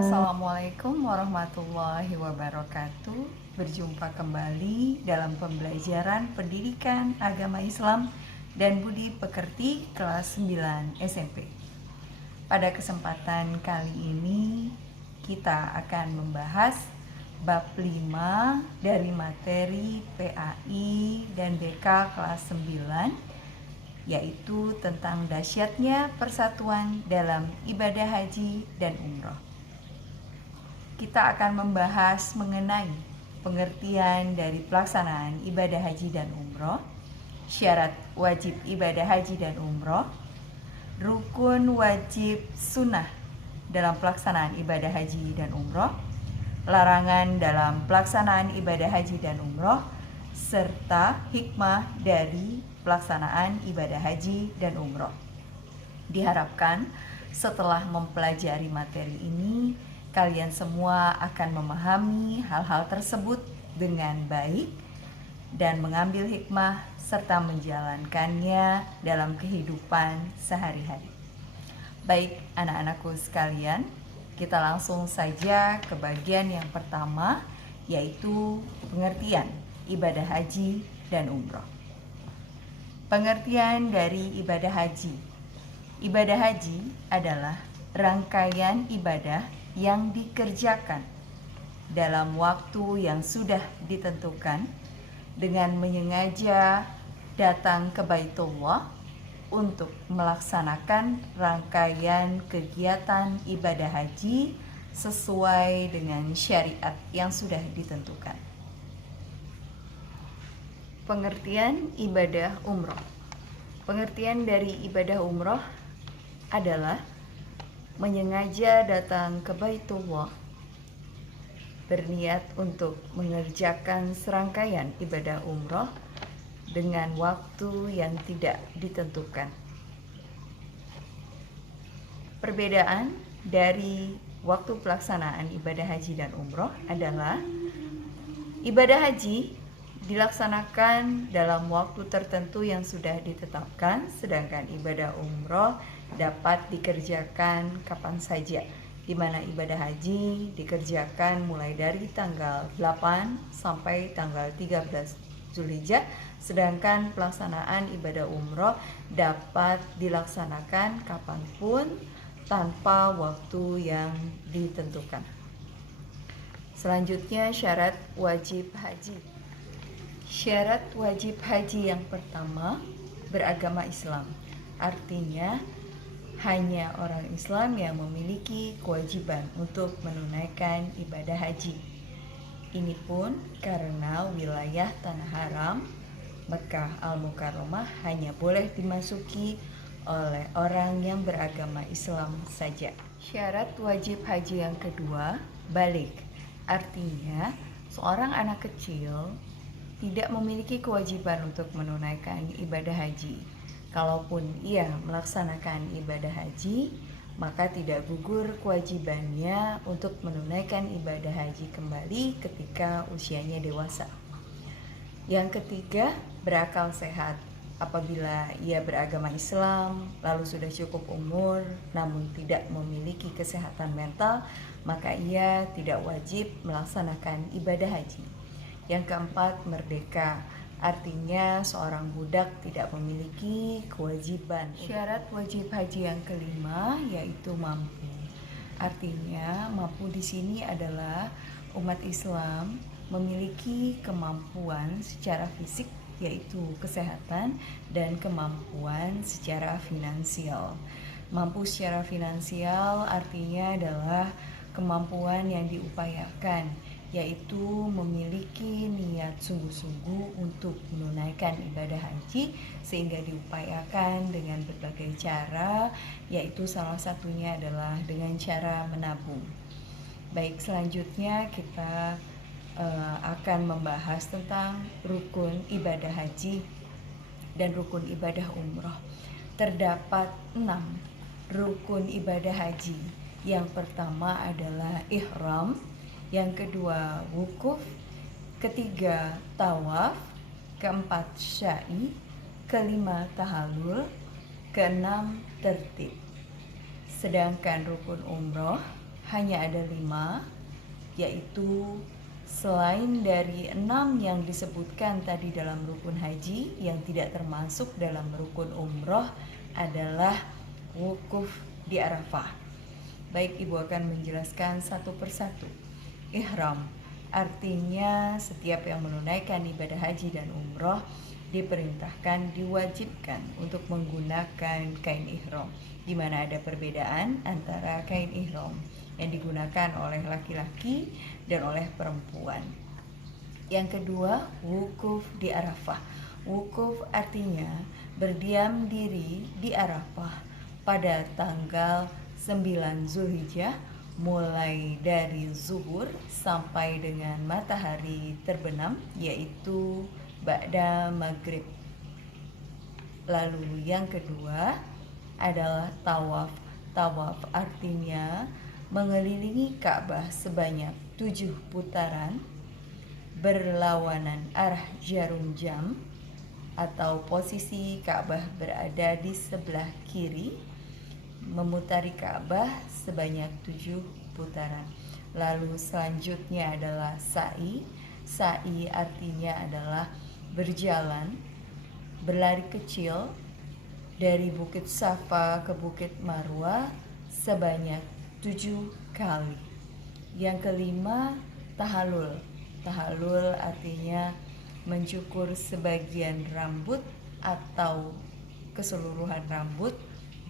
Assalamualaikum warahmatullahi wabarakatuh. Berjumpa kembali dalam pembelajaran pendidikan agama Islam dan budi pekerti kelas 9 SMP. Pada kesempatan kali ini kita akan membahas bab 5 dari materi PAI dan BK kelas 9, yaitu tentang dahsyatnya persatuan dalam ibadah haji dan umroh. Kita akan membahas mengenai pengertian dari pelaksanaan ibadah haji dan umroh, syarat wajib ibadah haji dan umroh, rukun wajib sunnah dalam pelaksanaan ibadah haji dan umroh, larangan dalam pelaksanaan ibadah haji dan umroh, serta hikmah dari pelaksanaan ibadah haji dan umroh. Diharapkan setelah mempelajari materi ini, kalian semua akan memahami hal-hal tersebut dengan baik dan mengambil hikmah serta menjalankannya dalam kehidupan sehari-hari. Baik anak-anakku sekalian, kita langsung saja ke bagian yang pertama, yaitu pengertian ibadah haji dan umroh. Pengertian dari ibadah haji. Ibadah haji adalah rangkaian ibadah yang dikerjakan dalam waktu yang sudah ditentukan dengan menyengaja datang ke Baitullah untuk melaksanakan rangkaian kegiatan ibadah haji sesuai dengan syariat yang sudah ditentukan. Pengertian ibadah umroh. Pengertian dari ibadah umroh adalah menyengaja datang ke Baitullah, berniat untuk mengerjakan serangkaian ibadah umroh dengan waktu yang tidak ditentukan. Perbedaan dari waktu pelaksanaan ibadah haji dan umroh adalah ibadah haji dilaksanakan dalam waktu tertentu yang sudah ditetapkan, sedangkan ibadah umroh dapat dikerjakan kapan saja, di mana ibadah haji dikerjakan mulai dari tanggal 8 sampai tanggal 13 Zulhijjah, sedangkan pelaksanaan ibadah umroh dapat dilaksanakan kapanpun tanpa waktu yang ditentukan. Selanjutnya, syarat wajib haji. Syarat wajib haji yang pertama, beragama Islam. Artinya, hanya orang Islam yang memiliki kewajiban untuk menunaikan ibadah haji. Ini pun karena wilayah Tanah Haram, Mekah Al-Mukarramah, hanya boleh dimasuki oleh orang yang beragama Islam saja. Syarat wajib haji yang kedua, balik. Artinya, seorang anak kecil tidak memiliki kewajiban untuk menunaikan ibadah haji. Kalaupun ia melaksanakan ibadah haji, maka tidak gugur kewajibannya untuk menunaikan ibadah haji kembali ketika usianya dewasa. Yang ketiga, berakal sehat. Apabila ia beragama Islam, lalu sudah cukup umur, namun tidak memiliki kesehatan mental, maka ia tidak wajib melaksanakan ibadah haji. Yang keempat, merdeka. Artinya seorang budak tidak memiliki kewajiban. Syarat wajib haji yang kelima yaitu mampu. Artinya mampu di sini adalah umat Islam memiliki kemampuan secara fisik, yaitu kesehatan, dan kemampuan secara finansial. Mampu secara finansial artinya adalah kemampuan yang diupayakan, yaitu memiliki niat sungguh-sungguh untuk menunaikan ibadah haji, sehingga diupayakan dengan berbagai cara, yaitu salah satunya adalah dengan cara menabung. Baik, selanjutnya kita akan membahas tentang rukun ibadah haji dan rukun ibadah umroh. Terdapat 6 rukun ibadah haji. Yang pertama adalah ihram, yang kedua wukuf, ketiga tawaf, keempat syai, kelima tahallul, keenam, tertib. Sedangkan rukun umroh hanya ada 5, yaitu selain dari 6 yang disebutkan tadi dalam rukun haji, yang tidak termasuk dalam rukun umroh adalah wukuf di Arafah. Baik, Ibu akan menjelaskan satu persatu. Ihram, artinya setiap yang menunaikan ibadah haji dan umroh diperintahkan, diwajibkan untuk menggunakan kain ihram, di mana ada perbedaan antara kain ihram yang digunakan oleh laki-laki dan oleh perempuan. Yang kedua, wukuf di Arafah. Wukuf artinya berdiam diri di Arafah pada tanggal 9 Zulhijjah, mulai dari zuhur sampai dengan matahari terbenam, yaitu ba'da maghrib. Lalu yang kedua adalah tawaf. Tawaf artinya mengelilingi Ka'bah sebanyak 7 putaran berlawanan arah jarum jam, atau posisi Ka'bah berada di sebelah kiri, memutari Ka'bah sebanyak 7 putaran. Lalu selanjutnya adalah sa'i. Sa'i artinya adalah berjalan, berlari kecil dari Bukit Safa ke Bukit Marwah sebanyak 7 kali. Yang kelima, tahallul. Tahallul artinya mencukur sebagian rambut atau keseluruhan rambut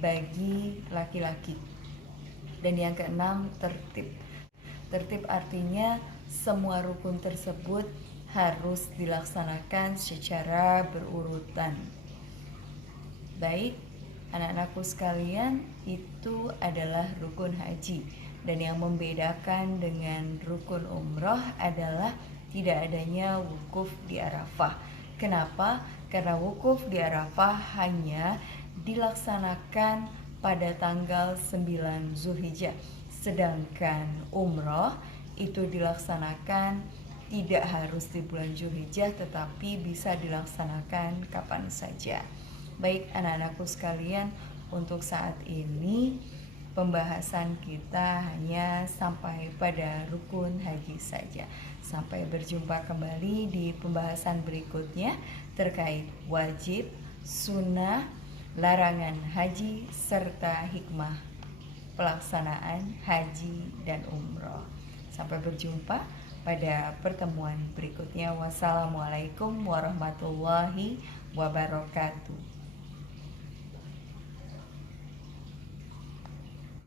bagi laki-laki. Dan yang keenam, tertib. Tertib artinya semua rukun tersebut harus dilaksanakan secara berurutan. Baik, anak-anakku sekalian, itu adalah rukun haji. Dan yang membedakan dengan rukun umroh adalah tidak adanya wukuf di Arafah. Kenapa? Karena wukuf di Arafah hanya dilaksanakan pada tanggal 9 Zulhijjah. Sedangkan umroh itu dilaksanakan tidak harus di bulan Zulhijjah, tetapi bisa dilaksanakan kapan saja. Baik anak-anakku sekalian, untuk saat ini pembahasan kita hanya sampai pada rukun haji saja. Sampai berjumpa kembali di pembahasan berikutnya terkait wajib, sunnah, larangan haji, serta hikmah pelaksanaan haji dan umroh. Sampai berjumpa pada pertemuan berikutnya. Wassalamualaikum warahmatullahi wabarakatuh.